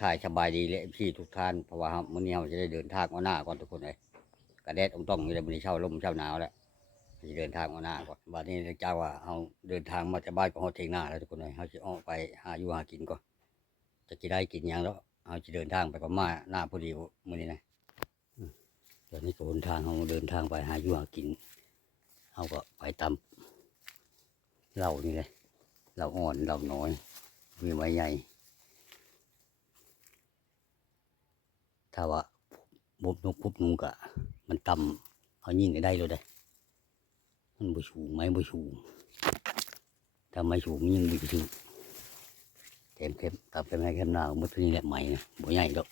ทายสบายดีและพี่ทุกท่านเพราะว่ามื้อนี้เราจะได้เดินทางเอาหน้าก่อนทุกคนเลยกระแดดองต้องอยู่ในมื้อนี้เช้าลมเช้าหนาวแล้วจะเดินทางเอาหน้าก่อนบัดนี้เจ้าว่าเราเดินทางมาจากบ้านของเฮาเทงหน้าแล้วทุกคนเลยเราจะออกไปหาอยู่หากินก่อนจะกินได้กินยังแล้วเราจะเดินทางไปกับมาหน้าพอดีมื้อนี้นะตอนนี้ก็หนทางเราเดินทางไปหาอยู่หากินเราก็ไปตามเหล่านี่เลยเหล่าอ่อนเหล่าน้อยมีไม้ใหญ่ ถ้าว่าบุบนกบุบนุงกะมันต่ำเขายิงได้เลยได้ มันบ่สูงไม้บ่สูงถ้าไม้สูงมันยิงบ่ถึงเต็มเข็มกับไปแม่เข็มหน้ามันเป็นนี่แหละไม้นะบ่ใหญ่ดอก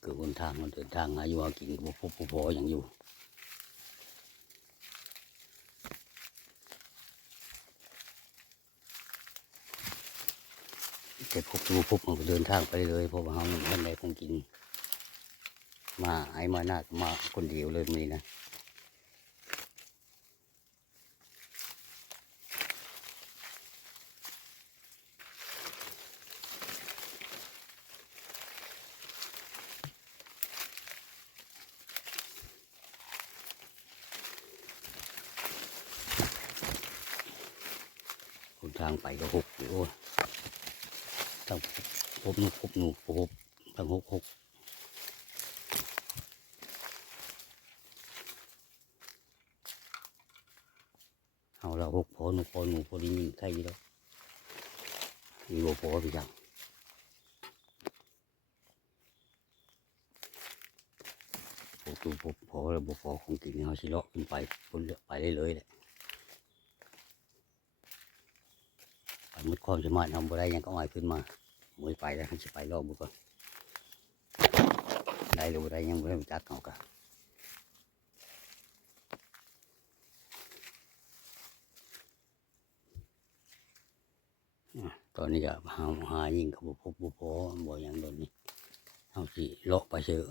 เกิดบนทางมันเดินทางหาอยู่หากินบ่พบบ่พออย่างอยู่ เก็บพบดูพบมันก็เดินทางไปเลยเพราะว่าเขาไม่ได้คงกิน มาไอ้มาหน้าก็มาคนเดียวเลยมีนะคนทางไปก็หกอยู่ โอ้ยทั้งพบหนูพบหนูพบทั้งหกหกเอาละหกพอหนูพอหนูพอดียิงใครอยู่แล้วมีบ่พอพี่จังพบตูพบพอแล้วบ่พอของกินเขาสิเลาะขึ้นไปพ้นเลือกไปได้เลยแหละไปห มดความสามารถทำบ่ได้ยังก็เอาขึ้นมามวยไปแล้วเขาจะไปรอบบุก่อนได้หรือบ่ได้ยังไม่ได้จักเขากะตอนนี้ก็หาหายิงเขาบพบบุพอบ่อย่างโดนนี้เอาสิเลาะไปเจอ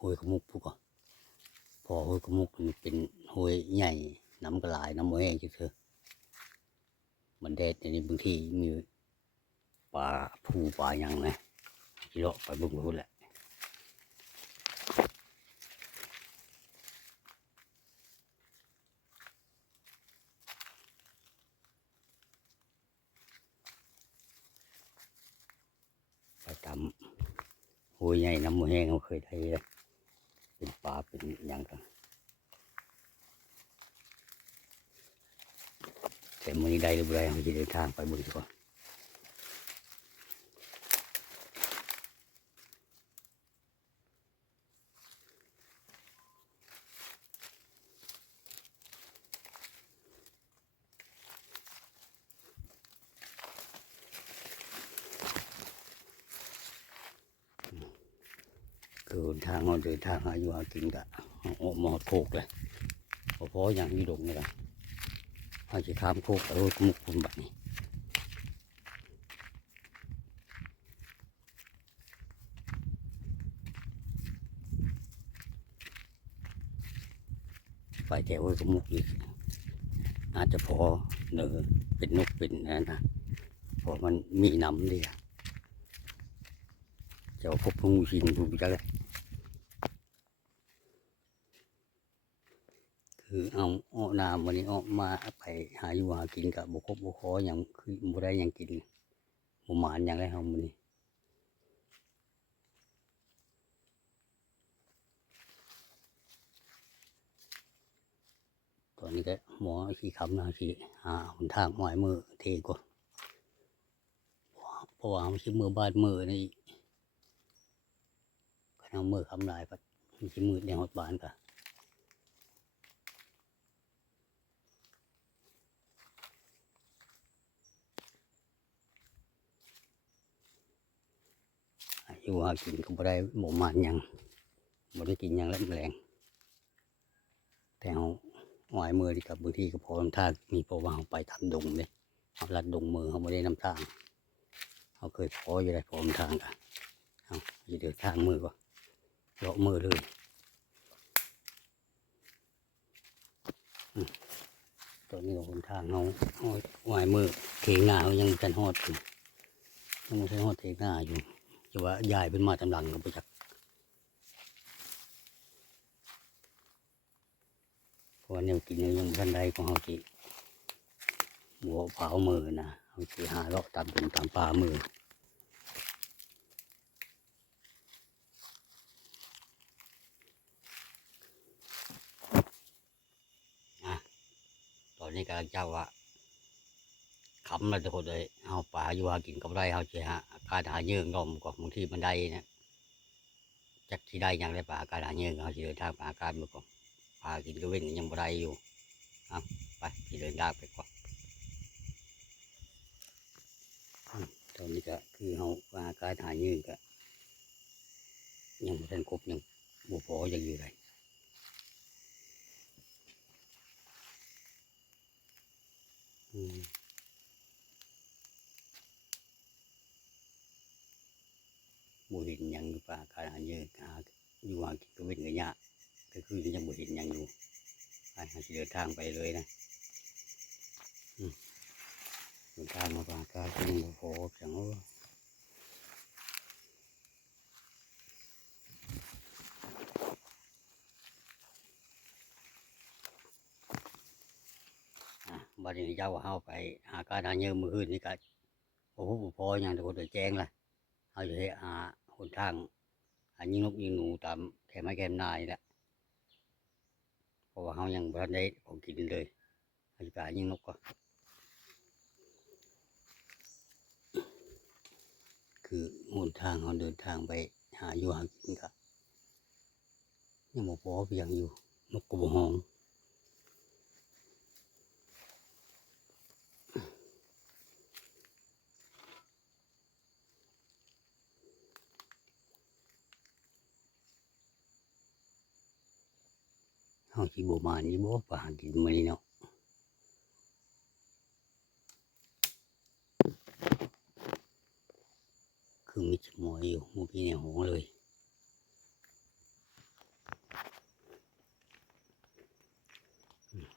ห้วยขมุกปุ๊ก่อนพอห้วยขมุกมันเป็นห้วยใหญ่น้ำกระลายน้ำมันแห้งเถอ มันแดดในนี้บางทีมีปลาผู้ปลาอย่างนะสิเลาะไปบุกบุแหละไปตามห้วยใหญ่น้ำมันแห้งเขาเคยได้เลยเป็นปลาเป็นอย่างกัน แต่มือนี้ได้หรือไม่ได้เขาจะเดินทางไปบุญก่อนเดินทางเราเดินทางหาอยู่หากินกะโอ้หมอดโคกเลยพอพออย่างนี้ดงนี่ละ เขาจะขามโคกไปโอ้ยมุกคุณบัดนี้ไปแต่โอ้ยกมุกอีกอาจจะพอเนอเป็นนกเป็นนะนะเพราะมันมีน้ำดีอะเจ้าพบพงชินดูจะเลย คือเอาเอาน้ำวันนี้ออกมาไปหาอยู่หากินกับบุคบบุคออย่างคือบุได้ยังกินบุหมานอย่างไรเอามันนี้ตอนนี้ก็หมอขี่คำนะขี่หาหนทางหมายมือเทกว่าเพราะว่ามันชิมือบ้านมือนี่ขนาดมือคำลายก็มันชิมือเดียวหดบานก็ อยู่หากินก็บ่ได้บ่มานหยังบ่ได้กินหยังแล้วแมลงแต่เฮาหวายมือที่กับบางทีก็พอลำทางมีพราว่าเฮาไปตาดงเลยเฮาลัดดงมือเฮาบ่ได้นำทางเฮาเคยพออยู่ได้พอลำทางกันเฮาสิเดินทางมือก็เลาะมือเลยตัวนี้หนทางเฮาหวายมือเถียงหน้าเขายังบ่ทันฮอดอยู่ยังบ่ทันฮอดเถียงหน้าอยู่ จะว่าย้ายเป็นมาตำหลังก็บ่จักเพราะแนวกินยังบ่ทันได้ของเฮาสิบัวเผามือนะเฮาสิหาเลาะตามเป็นตามป่ามือตอนนี้กำลังเจ้าว่า คำเราจะคนเลยเอาป่าอยู่หากินกับไรเอาเสียฮะการหาเยื่องดอมก็บางทีมันได้เนี่ยจักที่ได้อย่างไรป่าการหาเยื่องเอาสิเดินทางป่าการมือก่อนป่ากินก็เว้นยังบได้อยู่เอาไปสิเดินทางไปก่อนตอนนี้ก็คือเอาป่าการหาเยื่องก็ยังไม่ทันครบยังบุพอยังอยู่ไรอืม บ่เห็นหยังอยู่ป่าการหาเยอะหาอยู่หากินก็เว้นกันยากก็คือยังบ่เห็นหยังอยู่ไปหาเดินทางไปเลยนะเดินทางมาป่าการก็ยังบ่พอจังเอออะบัดนี้เจ้าเฮาไป หาการหาเยอะมื้อคืนนี่ก็บ่พบบ่พอหยังทุกคนแจ้งละเฮาจะให้หา หนทางหายิงนกยิงหนูตามแคมไม้แคมนานี่แหละเพราะว่าเฮายังบ่ทันได้ของกินเลยเฮาสิไปหายิงนกก่อนคือหนทางเฮาเดินทางไปหาอยู่หากินก็ยังบ่พอเพียงอยู่นกก็บ่ฮ้อง เฮาสิบ่มานี่บ่ปากินมื้อนี้เนาะคือมีสมอยอยู่บ่มีแนวหงเลย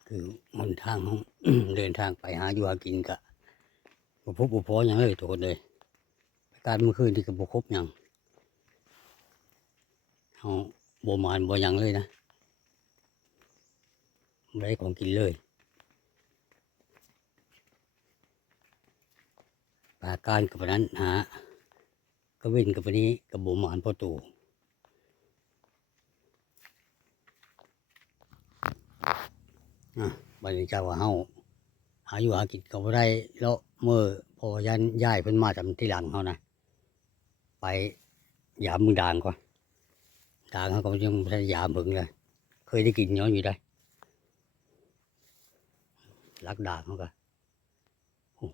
คือหนทางของเดินทางไปหาอยู่หากินกะบ่พบบ่พอหยังเลยทุกคนเลยการเมื่อคืนที่ก็บ่ครบหยังเฮาบ่มานบ่หยังเลยนะ ไม่ได้ของกินเลยปาการกับนั้นหาก็เว้นกับนี้กับบุหมานพ่อตู่อะบัดนี้เจ้าว่าเฮาหาอยู่หากินกับได้แล้วเมื่อพอยันย้ายเพิ่นมาจำที่หลังเฮานะไปยามมึงด่างก่อนด่างเขาก็ยังไม่ได้ยามมึงเลยเคยได้กินย้อนอยู่ได้ ลักด่างเขาก็โอ้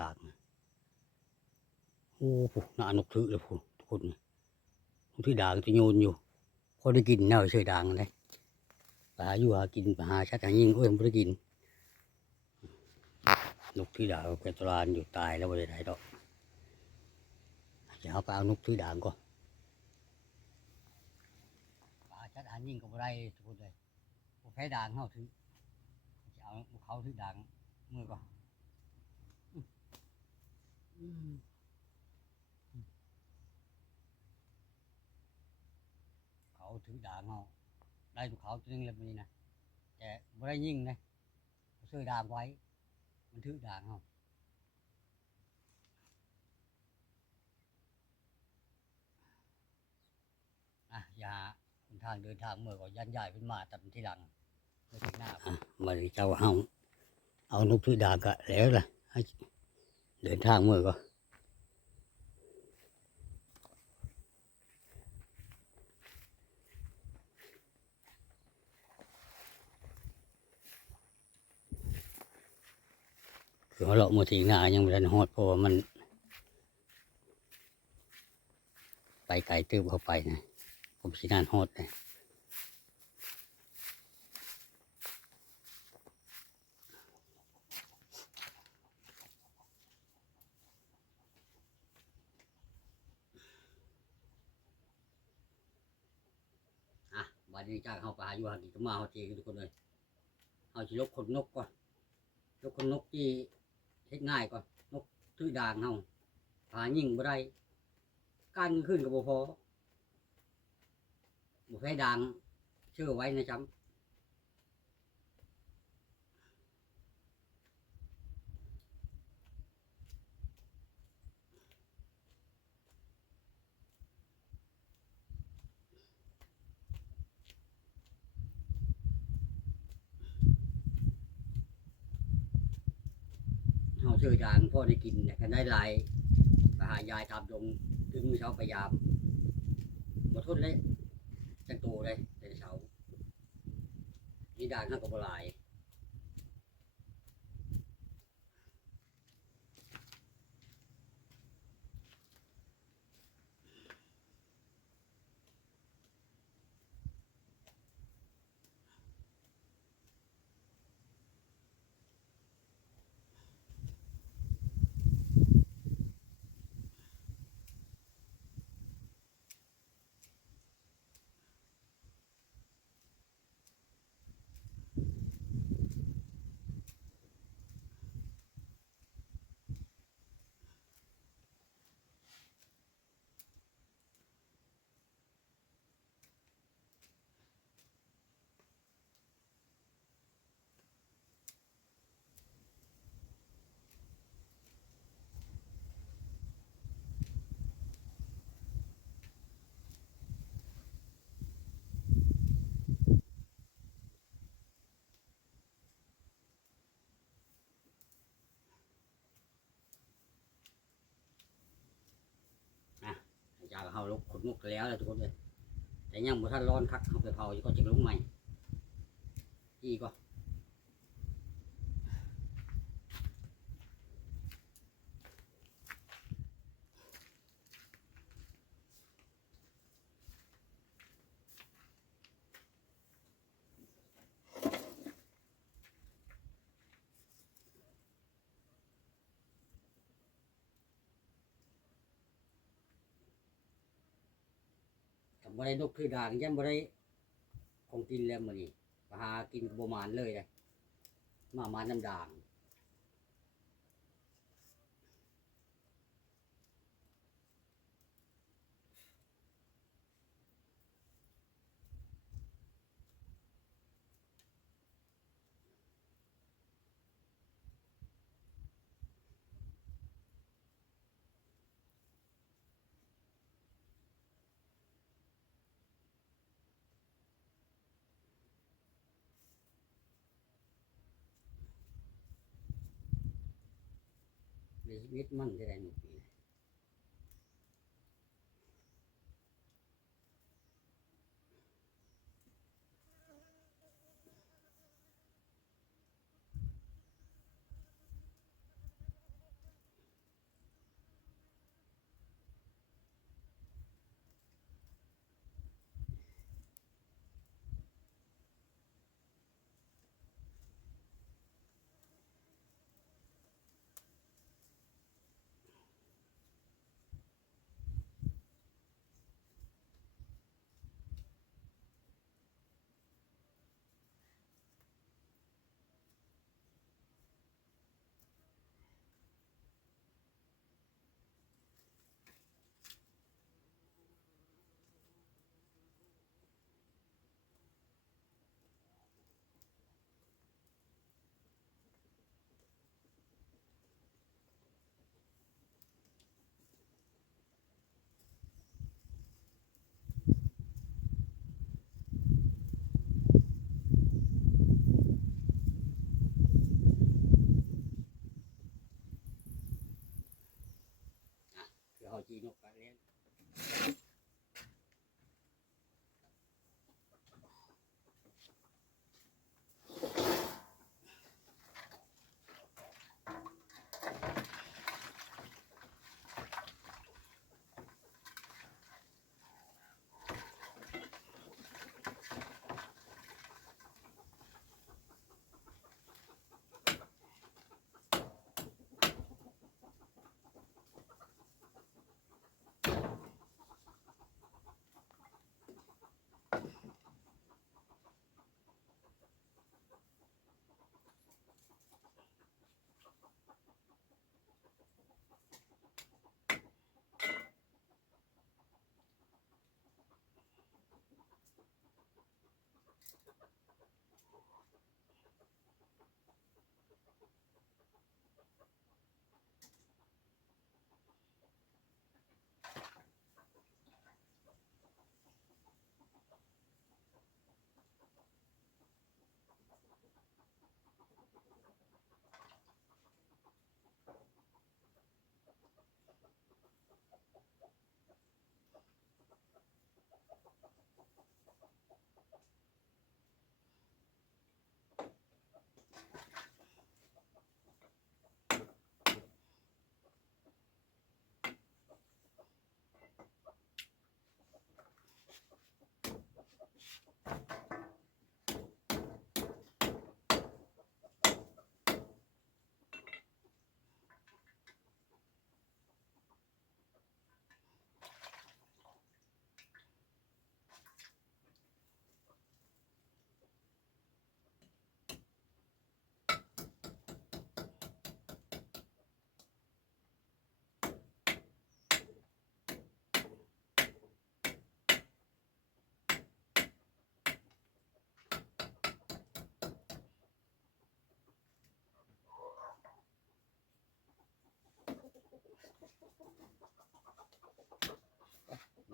ด่างน่ะโอ้โหน่านกถือเลยพูทุกคนน่ะนกที่ด่างจะโยนอยู่พอได้กินเน่าเฉยด่างเลยไปหาอยู่หากินไปหาชัดหายิงก็ยังไม่ได้กินนกที่ด่างเป็นตรานอยู่ตายแล้วไม่ได้ดอกจะเอาไปเอานกที่ด่างก่อนปลาชัดหายิงก็ไม่ได้ทุกคนเลยพวกแพ้ด่างเขาถือ เอาเขาถือดังมือก่อนอืมอืมเขาถือด่างเขาได้ทุกเขาตัวนึงแล้วมีนะแต่ไม่ได้ยิงนะเขาซื้อด่างไว้ มันถือด่างเขาอะอย่าหนทางเดินทางเมื่อก่อนยันใหญ่เป็นมาแต่เป็นที่หลังไม่ถึงหน้าอะเจ้าเอาเอานกทือดากะแล้วล่ะให้เดินทางเมื่อก็คือเขาเลาะมือทีหน้ายังไม่ทันฮอดเพราะว่ามัน ไปไกลตื้อเข้าไปนะผมสินานฮอดเลย ดีจ้างเขาไปหาอยู่หากินก็มาเขาเจอทุกคนเลยเอาชิลกคนนกก่อนยกคนนกที่เฮ็ดง่ายก่อนนกทื่อด่างเขาหายิ่งบ่ได้การขึ้นกับบ่พอบ่แพ้ด่างเชื่อไว้นะจำ ซื้อยางพ่อได้กินเนี่ยกันได้หลายไปหายายทำยงถึงมือเช้าพยายามมาทุนเลยจังโตเลยแต่เช้านี่ด่านข้ากบลาย ลกขนมุกแล้วแหลยทุกคนเลยแต่ยังบ่ทันร้อนคักเขาไปเผาอยู่ก็จะลงใหม่อีก ก็กับบ่ได้นกคือด่างยังบ่ได้ของกินแล้วมื้อนี้ไปหากินบ่มานเลยเลยมามาน้ำด่าง มีชีวิตมั่นที่ใดหนึ่ Ikaw, Gino, kalian.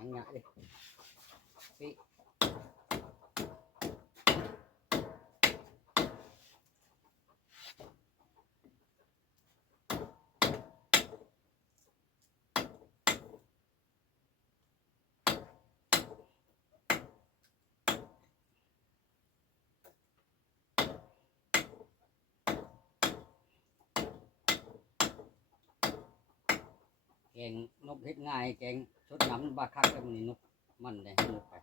ปีนั่งห แกงนกเฮ็ดง่ายแกงชดน้ำบาคักแล้วมันนี่นกมันได้นกไป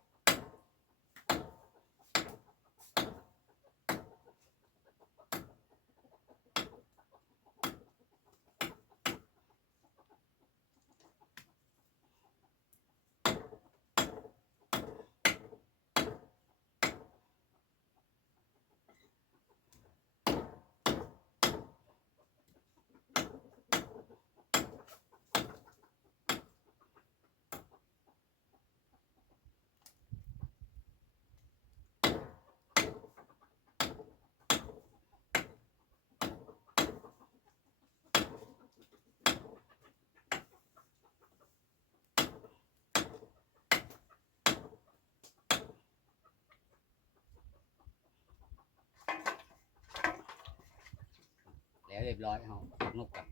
รียบร้อยเอาพักนกกัน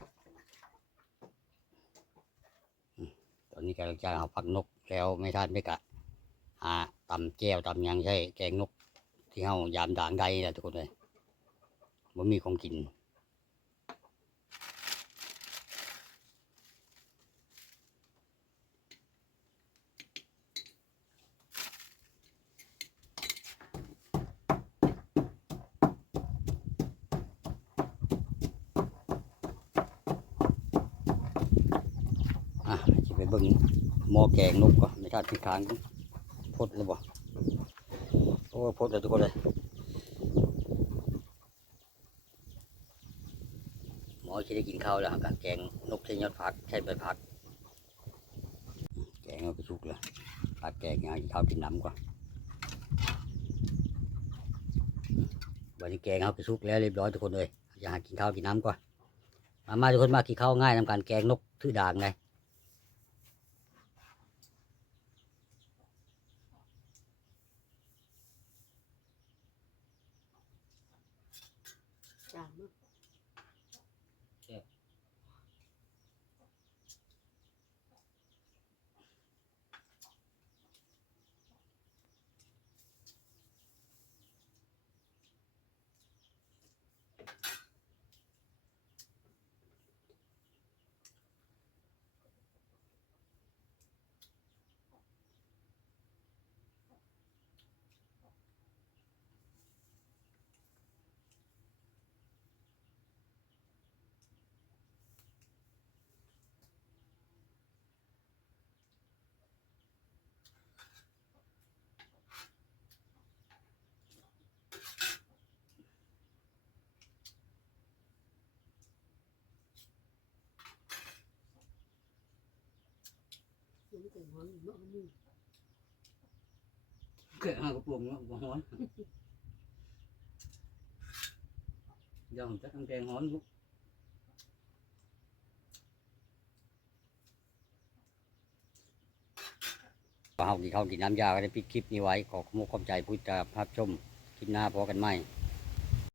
ตอนนี้กำลังจะเอาพักนกแล้วไม่ทันไม่กะหาตำแก้วตำยังใช่แกงนกที่เฮายามด่างใดนะทุกคนเลยมันมีของกิน อะจะไป เบิ่งหม้อแกงนกก่อนไม่ทันที่ค้างพดแล้วบ่โอ้พดแล้วทุกคนเลยหมอจะได้กินข้าวแล้วกับแกงนกใช้ยอดผักใช้ใบผัก แกงเอาไปชุกเลยผัดแกงยังกินข้าวกินน้ำก่อนวันนี้แกงเอาไปชุกแล้วเรียบร้อยทุกคนเลยอยากกินข้าวกินน้ำก่อนมามาทุกคนมากินข้าวง่ายทำการแกงนกทื่อด่างไง จา เกิดาะกกระปุกเนาะบ่หอนยอมจะกอังแกงหอนบุกเฮากินข้าวกินน้ำยาก็ได้ปิคลิปนี้ไว้ ขอขอบคุณควใจผู้ติภาพชม คลิปหน้าพอกันไหม